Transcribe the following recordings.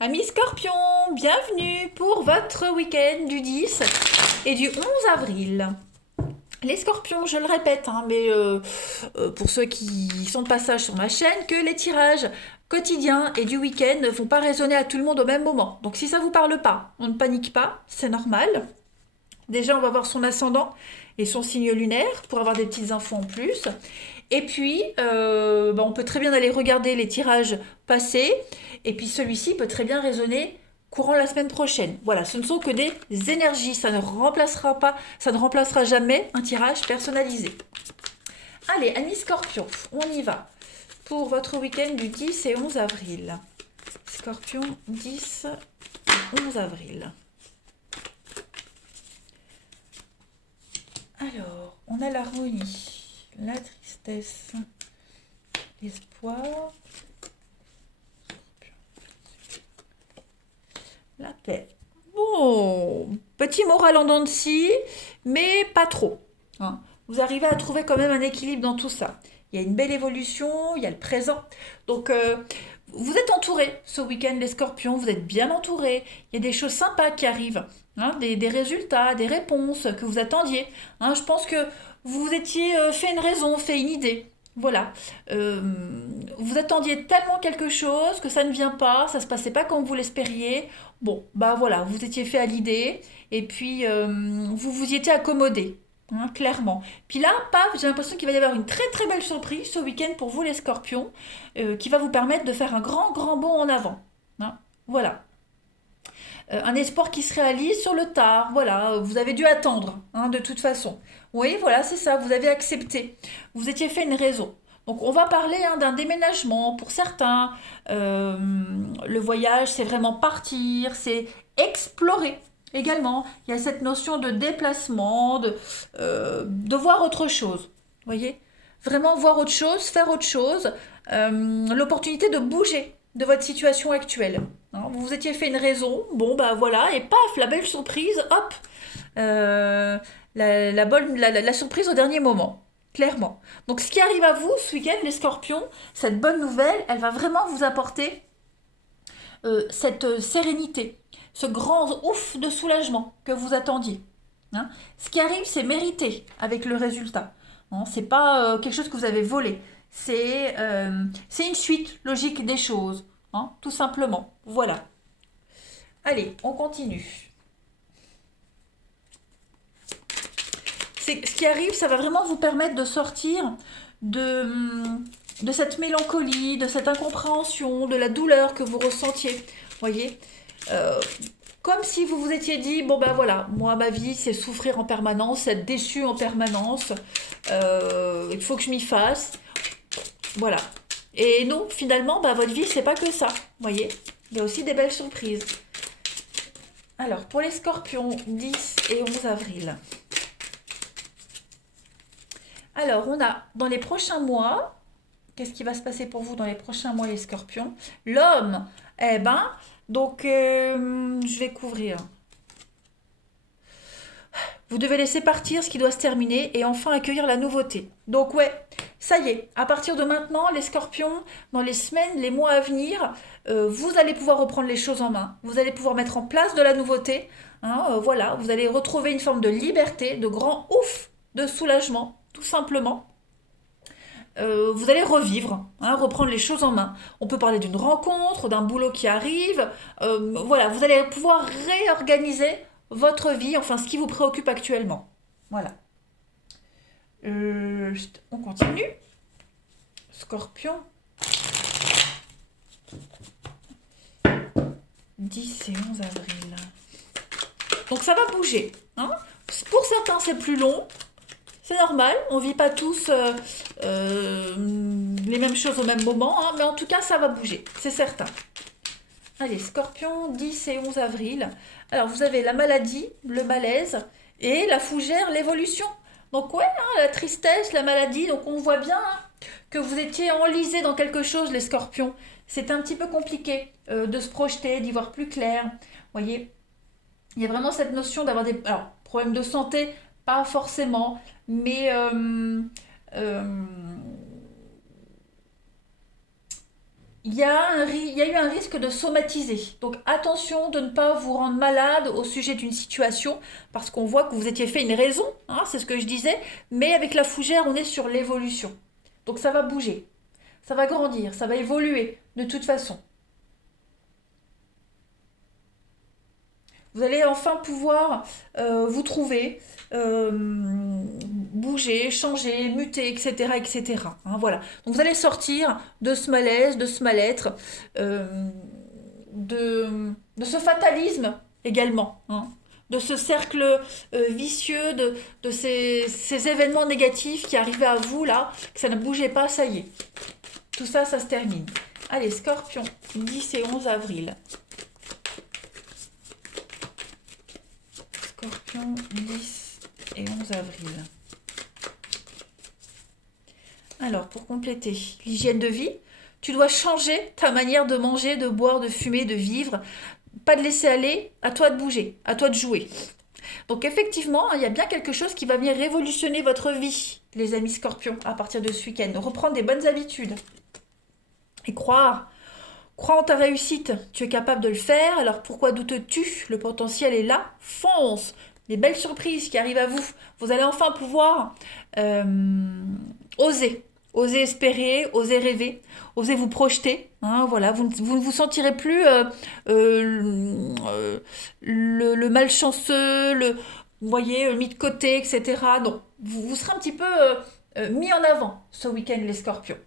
Amis Scorpion, bienvenue pour votre week-end du 10 et du 11 avril. Les Scorpions, je le répète, hein, mais pour ceux qui sont de passage sur ma chaîne, que les tirages quotidiens et du week-end ne vont pas résonner à tout le monde au même moment. Donc si ça vous parle pas, on ne panique pas, c'est normal. Déjà, on va voir son ascendant et son signe lunaire pour avoir des petites infos en plus. Et puis, on peut très bien aller regarder les tirages passés. Et puis celui-ci peut très bien résonner courant la semaine prochaine. Voilà, ce ne sont que des énergies. Ça ne remplacera pas, ça ne remplacera jamais un tirage personnalisé. Allez, amis Scorpion, on y va. Pour votre week-end du 10 et 11 avril. Scorpion, 10 et 11 avril. Alors, on a l'harmonie, la tristesse, l'espoir, la paix. Bon, petit moral en dents de scie, mais pas trop, hein. Vous arrivez à trouver quand même un équilibre dans tout ça. Il y a une belle évolution, il y a le présent. Donc, vous êtes entourés ce week-end, les scorpions, vous êtes bien entourés. Il y a des choses sympas qui arrivent, hein, des résultats, des réponses que vous attendiez, hein. Je pense que vous vous étiez fait une raison, fait une idée. Voilà. Euh, vous attendiez tellement quelque chose que ça ne vient pas, ça se passait pas comme vous l'espériez. Bon, bah voilà, vous étiez fait à l'idée et puis vous vous y étiez accommodé, hein, clairement. Puis là, paf, j'ai l'impression qu'il va y avoir une très très belle surprise ce week-end pour vous les scorpions, qui va vous permettre de faire un grand grand bond en avant, hein. Voilà. Un espoir qui se réalise sur le tard, voilà, vous avez dû attendre, hein, de toute façon. Oui, voilà, c'est ça, vous avez accepté. Vous étiez fait une raison. Donc on va parler, hein, d'un déménagement pour certains. Euh, le voyage, c'est vraiment partir, c'est explorer également. Il y a cette notion de déplacement, de voir autre chose. Vous voyez, vraiment voir autre chose, faire autre chose. L'opportunité de bouger de votre situation actuelle, hein. Vous vous étiez fait une raison, bon bah voilà, et paf, la belle surprise, hop, euh, la surprise au dernier moment, clairement. Donc ce qui arrive à vous ce week-end, les scorpions, cette bonne nouvelle, elle va vraiment vous apporter cette sérénité, ce grand ouf de soulagement que vous attendiez, hein. Ce qui arrive, c'est mérité avec le résultat, hein. C'est pas quelque chose que vous avez volé, c'est une suite logique des choses, hein, tout simplement. Voilà. Allez, on continue. Ce qui arrive, ça va vraiment vous permettre de sortir de, de cette mélancolie, de cette incompréhension, de la douleur que vous ressentiez. Voyez, euh, comme si vous vous étiez dit, bon ben voilà, moi ma vie c'est souffrir en permanence, être déçu en permanence, il faut que je m'y fasse, voilà. Et non, finalement, bah, votre vie c'est pas que ça, voyez, il y a aussi des belles surprises. Alors, pour les scorpions, 10 et 11 avril. Alors, on a dans les prochains mois, qu'est-ce qui va se passer pour vous dans les prochains mois, les scorpions? L'homme, eh ben, donc, je vais couvrir. Vous devez laisser partir ce qui doit se terminer et enfin accueillir la nouveauté. Donc, ouais, ça y est, à partir de maintenant, les scorpions, dans les semaines, les mois à venir, vous allez pouvoir reprendre les choses en main. Vous allez pouvoir mettre en place de la nouveauté, hein, voilà, vous allez retrouver une forme de liberté, de grand ouf, de soulagement, tout simplement. Vous allez revivre, hein, reprendre les choses en main. On peut parler d'une rencontre, d'un boulot qui arrive. Voilà, vous allez pouvoir réorganiser votre vie, enfin ce qui vous préoccupe actuellement. Voilà. On continue. Scorpion, 10 et 11 avril. Donc ça va bouger, hein. Pour certains, c'est plus long. C'est normal, on vit pas tous les mêmes choses au même moment, hein, mais en tout cas, ça va bouger, c'est certain. Allez, Scorpion, 10 et 11 avril. Alors, vous avez la maladie, le malaise, et la fougère, l'évolution. Donc, ouais, hein, la tristesse, la maladie. Donc, on voit bien, hein, que vous étiez enlisé dans quelque chose, les scorpions. C'est un petit peu compliqué de se projeter, d'y voir plus clair. Vous voyez, il y a vraiment cette notion d'avoir des... Alors, problèmes de santé, pas forcément, mais euh, il y a eu un risque de somatiser. Donc attention de ne pas vous rendre malade au sujet d'une situation, parce qu'on voit que vous étiez fait une raison, hein, c'est ce que je disais, mais avec la fougère, on est sur l'évolution. Donc ça va bouger, ça va grandir, ça va évoluer de toute façon. Vous allez enfin pouvoir vous trouver, bouger, changer, muter, etc. etc. Hein, voilà. Donc vous allez sortir de ce malaise, de ce mal-être, euh, de ce fatalisme également. Hein, de ce cercle vicieux, de ces événements négatifs qui arrivaient à vous là, que ça ne bougeait pas, ça y est. Tout ça, ça se termine. Allez, Scorpion, 10 et 11 avril. Scorpion, 10 et 11 avril. Alors, pour compléter, l'hygiène de vie, tu dois changer ta manière de manger, de boire, de fumer, de vivre. Pas de laisser aller, à toi de bouger, à toi de jouer. Donc effectivement, il y a bien quelque chose qui va venir révolutionner votre vie, les amis Scorpions, à partir de ce week-end. Reprendre des bonnes habitudes. Et croire. Crois en ta réussite, tu es capable de le faire, alors pourquoi doutes-tu? Le potentiel est là, fonce. Les belles surprises qui arrivent à vous, vous allez enfin pouvoir euh, oser. Oser espérer, oser rêver, oser vous projeter. Hein, voilà, vous ne vous sentirez plus le malchanceux, vous voyez, mis de côté, etc. Non, vous serez un petit peu mis en avant ce week-end, les scorpions.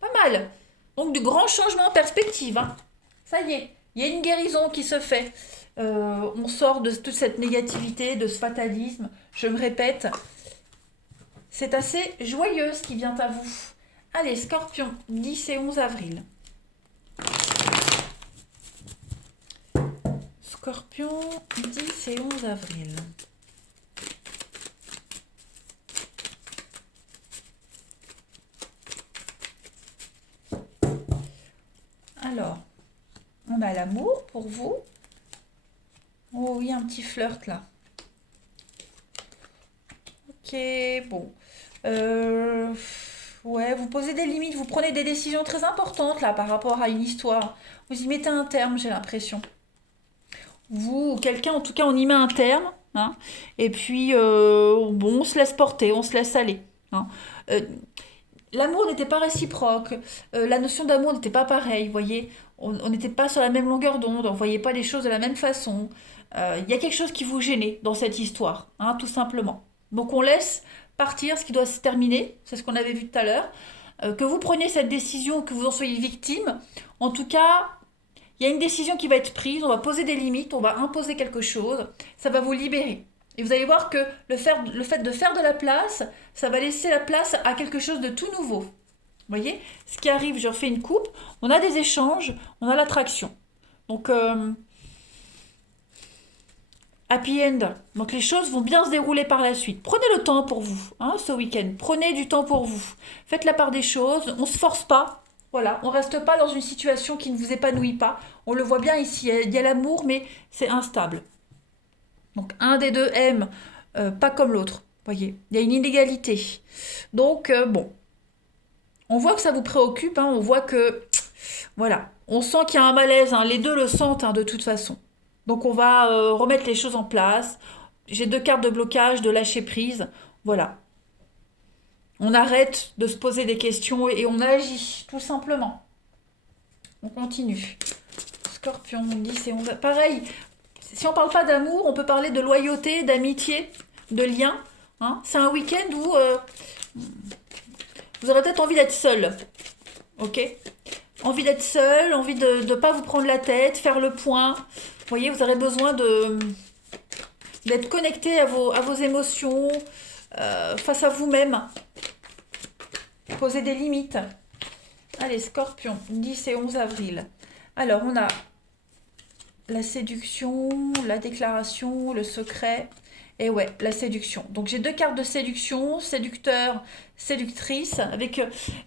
Pas mal. Donc, du grand changement en perspective. Hein. Ça y est, il y a une guérison qui se fait. On sort de toute cette négativité, de ce fatalisme. Je me répète, c'est assez joyeux ce qui vient à vous. Allez, Scorpion, 10 et 11 avril. Scorpion, 10 et 11 avril. Alors, on a l'amour pour vous. Oh oui, un petit flirt là. Ok, bon. Ouais, vous posez des limites, vous prenez des décisions très importantes là par rapport à une histoire. Vous y mettez un terme, j'ai l'impression. Vous ou quelqu'un, en tout cas, on y met un terme. Hein, et puis, bon, on se laisse porter, on se laisse aller. Hein. Euh, L'amour n'était pas réciproque, la notion d'amour n'était pas pareille, vous voyez. On n'était pas sur la même longueur d'onde, on ne voyait pas les choses de la même façon. Il y a quelque chose qui vous gênait dans cette histoire, hein, tout simplement. Donc on laisse partir ce qui doit se terminer, c'est ce qu'on avait vu tout à l'heure. Que vous preniez cette décision, que vous en soyez victime, en tout cas, il y a une décision qui va être prise, on va poser des limites, on va imposer quelque chose, ça va vous libérer. Et vous allez voir que le fait de faire de la place, ça va laisser la place à quelque chose de tout nouveau. Vous voyez, ce qui arrive, je refais une coupe, on a des échanges, on a l'attraction. Donc, happy end. Donc les choses vont bien se dérouler par la suite. Prenez le temps pour vous, hein, ce week-end. Prenez du temps pour vous. Faites la part des choses. On ne se force pas. Voilà, on reste pas dans une situation qui ne vous épanouit pas. On le voit bien ici. Il y a l'amour, mais c'est instable. Donc un des deux aime, pas comme l'autre. Voyez, il y a une inégalité. Donc bon, on voit que ça vous préoccupe. Hein, on voit que voilà, on sent qu'il y a un malaise. Hein, les deux le sentent hein, de toute façon. Donc on va remettre les choses en place. J'ai deux cartes de blocage, de lâcher prise. Voilà. On arrête de se poser des questions et on agit, tout simplement. On continue. Scorpion, 10 et 11. Pareil, si on ne parle pas d'amour, on peut parler de loyauté, d'amitié, de lien. Hein. C'est un week-end où vous aurez peut-être envie d'être seul. Ok? Envie d'être seul, envie de ne pas vous prendre la tête, faire le point. Vous voyez, vous aurez besoin d'être connecté à vos émotions, face à vous-même. Poser des limites. Allez, Scorpion, 10 et 11 avril. Alors, on a la séduction, la déclaration, le secret. Et ouais, la séduction. Donc j'ai deux cartes de séduction, séducteur, séductrice, avec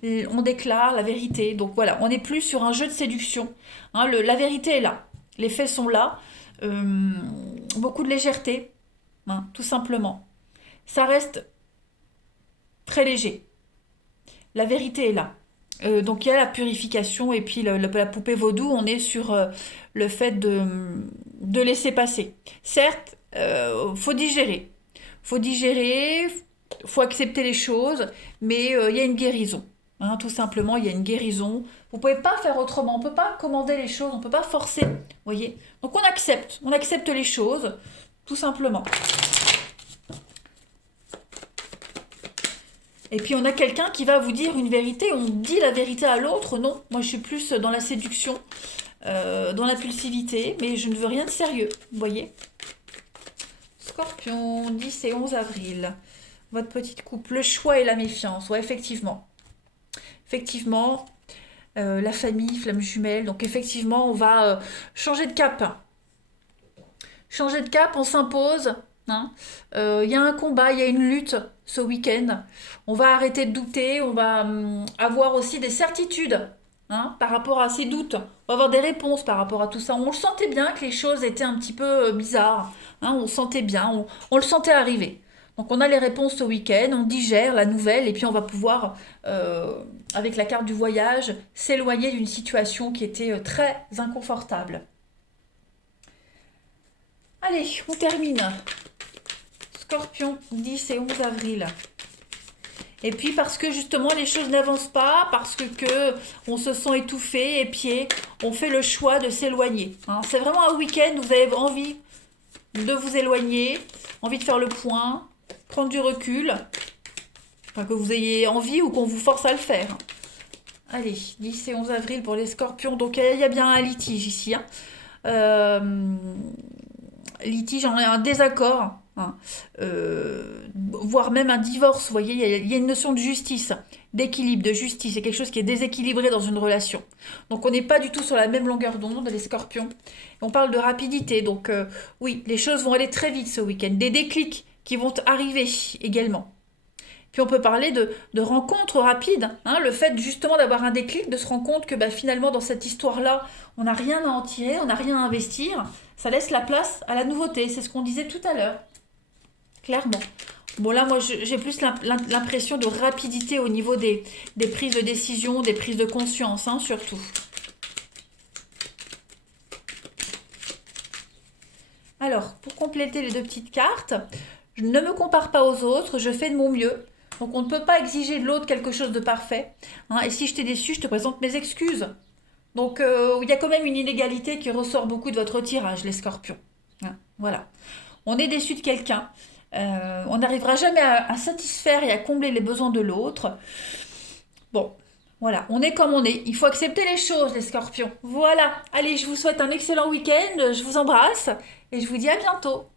on déclare la vérité. Donc voilà, on n'est plus sur un jeu de séduction. Hein, la vérité est là. Les faits sont là. Beaucoup de légèreté, hein, tout simplement. Ça reste très léger. La vérité est là. Donc il y a la purification et puis la poupée vaudou, on est sur le fait de laisser passer. Certes, faut digérer. Faut digérer, faut accepter les choses, mais il y a une guérison. Hein, tout simplement, il y a une guérison. Vous pouvez pas faire autrement. On peut pas commander les choses, on peut pas forcer. Voyez. Donc on accepte les choses, tout simplement. Et puis on a quelqu'un qui va vous dire une vérité, on dit la vérité à l'autre. Non, moi je suis plus dans la séduction, dans l'impulsivité, mais je ne veux rien de sérieux, vous voyez. Scorpion, 10 et 11 avril. Votre petite coupe, le choix et la méfiance. Ouais, effectivement. Effectivement, la famille, flamme jumelle. Donc effectivement, on va changer de cap. Changer de cap, on s'impose. Hein. Y a un combat, il y a une lutte ce week-end. On va arrêter de douter, on va avoir aussi des certitudes, hein, par rapport à ces doutes. On va avoir des réponses par rapport à tout ça. On le sentait bien que les choses étaient un petit peu bizarres. Hein, on le sentait bien, on le sentait arriver. Donc on a les réponses ce week-end, on digère la nouvelle et puis on va pouvoir, avec la carte du voyage, s'éloigner d'une situation qui était très inconfortable. Allez, on termine. Scorpion, 10 et 11 avril. Et puis parce que justement les choses n'avancent pas, parce que on se sent étouffé, épié, on fait le choix de s'éloigner. Hein. C'est vraiment un week-end où vous avez envie de vous éloigner, envie de faire le point, prendre du recul, enfin que vous ayez envie ou qu'on vous force à le faire. Allez, 10 et 11 avril pour les scorpions. Donc il y a bien un litige ici. Hein. Litige, on a un désaccord. Hein, voire même un divorce, vous voyez, il y a une notion de justice, d'équilibre, de justice, c'est quelque chose qui est déséquilibré dans une relation. Donc on n'est pas du tout sur la même longueur d'onde, les scorpions. On parle de rapidité, donc oui, les choses vont aller très vite ce week-end, des déclics qui vont arriver également. Puis on peut parler de rencontres rapides, hein, le fait justement d'avoir un déclic, de se rendre compte que finalement dans cette histoire-là, on n'a rien à en tirer, on n'a rien à investir, ça laisse la place à la nouveauté, c'est ce qu'on disait tout à l'heure. Clairement. Bon là, moi, j'ai plus l'impression de rapidité au niveau des prises de décision, des prises de conscience, hein, surtout. Alors, pour compléter les deux petites cartes, je ne me compare pas aux autres, je fais de mon mieux. Donc on ne peut pas exiger de l'autre quelque chose de parfait. Hein, et si je t'ai déçu, je te présente mes excuses. Donc il y a quand même une inégalité qui ressort beaucoup de votre tirage, les scorpions. Hein, voilà. On est déçu de quelqu'un. On n'arrivera jamais à satisfaire et à combler les besoins de l'autre. Bon, voilà, on est comme on est. Il faut accepter les choses, les scorpions. Voilà, allez, je vous souhaite un excellent week-end, je vous embrasse et je vous dis à bientôt.